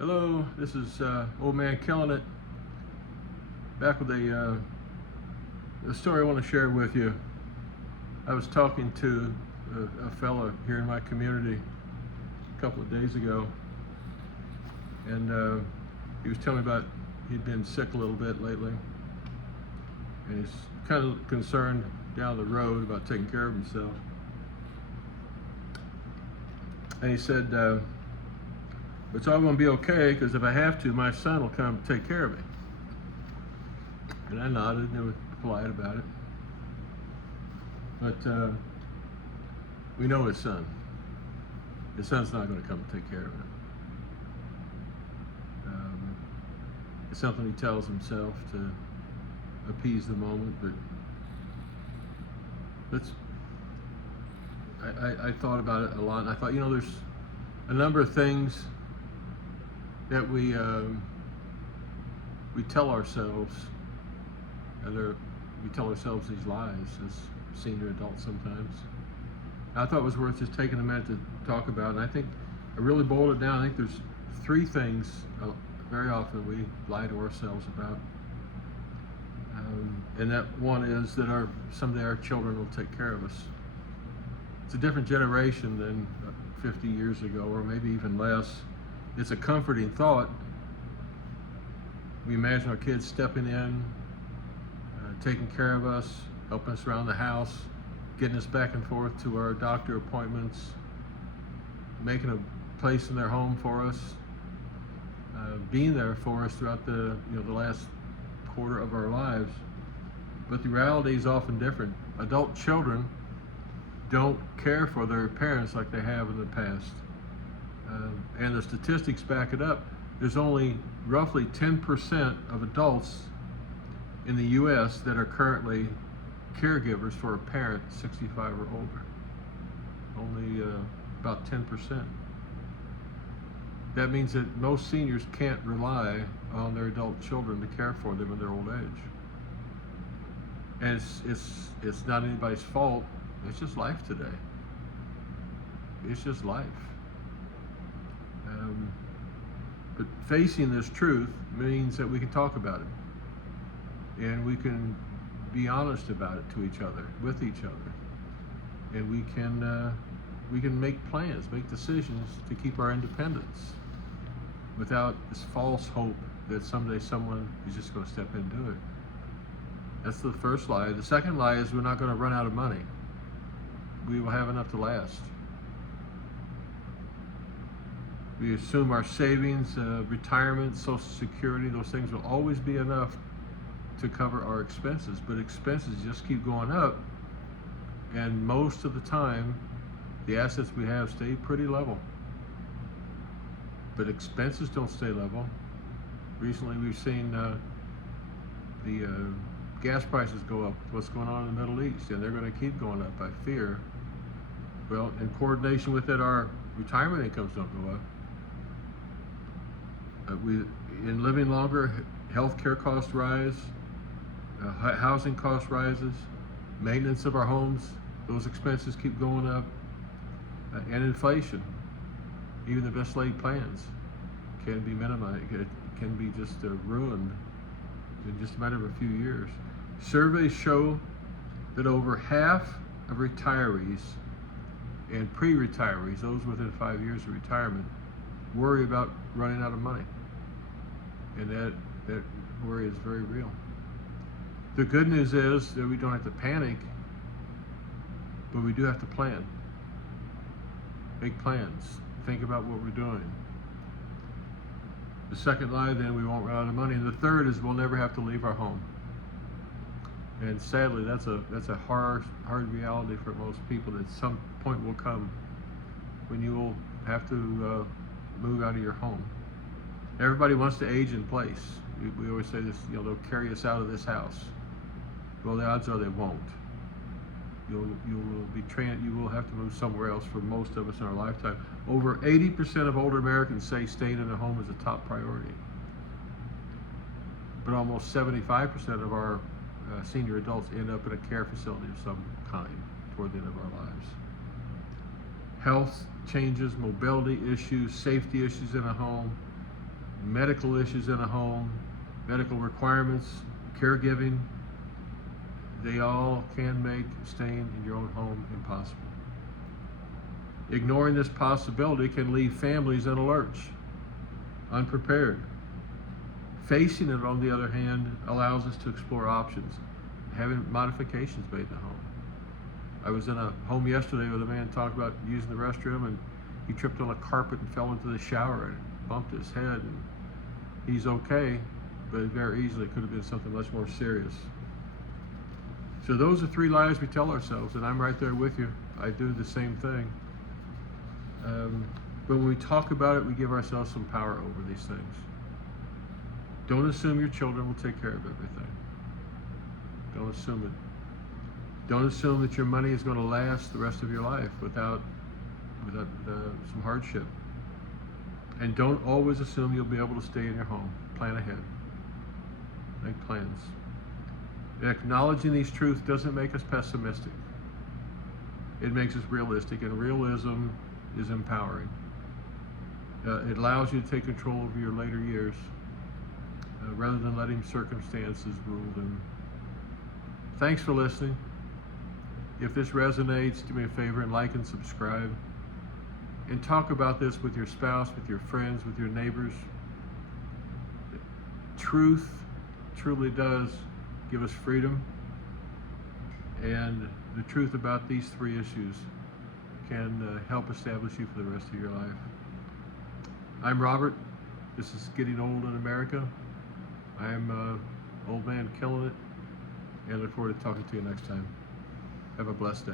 Hello, this is Old Man Killing It. Back with a story I want to share with you. I was talking to a fella here in my community a couple of days ago, and he was telling me about he'd been sick a little bit lately, and he's kind of concerned down the road about taking care of himself. And he said, it's all going to be okay because if I have to, my son will come take care of me. And I nodded and was polite about it. But we know his son. His son's not going to come take care of him. It's something he tells himself to appease the moment, but I thought about it a lot, and I thought, there's a number of things that we tell ourselves, we tell ourselves these lies as senior adults sometimes. I thought it was worth just taking a minute to talk about, and I think I really boiled it down. I think there's three things very often we lie to ourselves about, and that one is that someday our children will take care of us. It's a different generation than 50 years ago, or maybe even less. It's a comforting thought. We imagine our kids stepping in, taking care of us, helping us around the house, getting us back and forth to our doctor appointments, making a place in their home for us, being there for us throughout the last quarter of our lives. But the reality is often different. Adult children don't care for their parents like they have in the past. And the statistics back it up. There's only roughly 10% of adults in the U.S. that are currently caregivers for a parent 65 or older. Only about 10%. That means that most seniors can't rely on their adult children to care for them in their old age. And it's not anybody's fault. It's just life today. It's just life. But facing this truth means that we can talk about it, and we can be honest about it to each other, with each other, and we can make plans, make decisions to keep our independence without this false hope that someday someone is just going to step in and do it. That's the first lie. The second lie is we're not going to run out of money. We will have enough to last. We assume our savings, retirement, Social Security, those things will always be enough to cover our expenses, but expenses just keep going up, and most of the time, the assets we have stay pretty level. But expenses don't stay level. Recently, we've seen the gas prices go up. What's going on in the Middle East, and they're going to keep going up, I fear. Well, in coordination with it, our retirement incomes don't go up. In living longer, healthcare costs rise, housing costs rises, maintenance of our homes, those expenses keep going up, and inflation. Even the best laid plans can be minimized. It can be just ruined in just a matter of a few years. Surveys show that over half of retirees and pre-retirees, those within 5 years of retirement, worry about running out of money. And that worry is very real. The good news is that we don't have to panic, but we do have to plan. Make plans. Think about what we're doing. The second lie, then, we won't run out of money. And the third is we'll never have to leave our home. And sadly, that's a hard reality for most people. At some point will come when you will have to move out of your home. Everybody wants to age in place. We always say this, they'll carry us out of this house. Well, the odds are they won't. You will have to move somewhere else for most of us in our lifetime. Over 80% of older Americans say staying in a home is a top priority. But almost 75% of our senior adults end up in a care facility of some kind toward the end of our lives. Health changes, mobility issues, safety issues in a home, medical issues in a home, medical requirements, caregiving, they all can make staying in your own home impossible. Ignoring this possibility can leave families in a lurch, unprepared. Facing it, on the other hand, allows us to explore options, having modifications made in the home. I was in a home yesterday with a man talking about using the restroom, and he tripped on a carpet and fell into the shower and bumped his head. And he's okay, but very easily could have been something much more serious. So those are three lies we tell ourselves, and I'm right there with you. I do the same thing. But when we talk about it, we give ourselves some power over these things. Don't assume your children will take care of everything. Don't assume it. Don't assume that your money is going to last the rest of your life without some hardship. And don't always assume you'll be able to stay in your home. Plan ahead. Make plans. Acknowledging these truths doesn't make us pessimistic. It makes us realistic, and realism is empowering. It allows you to take control over your later years rather than letting circumstances rule them. Thanks for listening. If this resonates, do me a favor and like and subscribe. And talk about this with your spouse, with your friends, with your neighbors. Truth truly does give us freedom. And the truth about these three issues can help establish you for the rest of your life. I'm Robert. This is Getting Old in America. I'm old man killing it, and look forward to talking to you next time. Have a blessed day.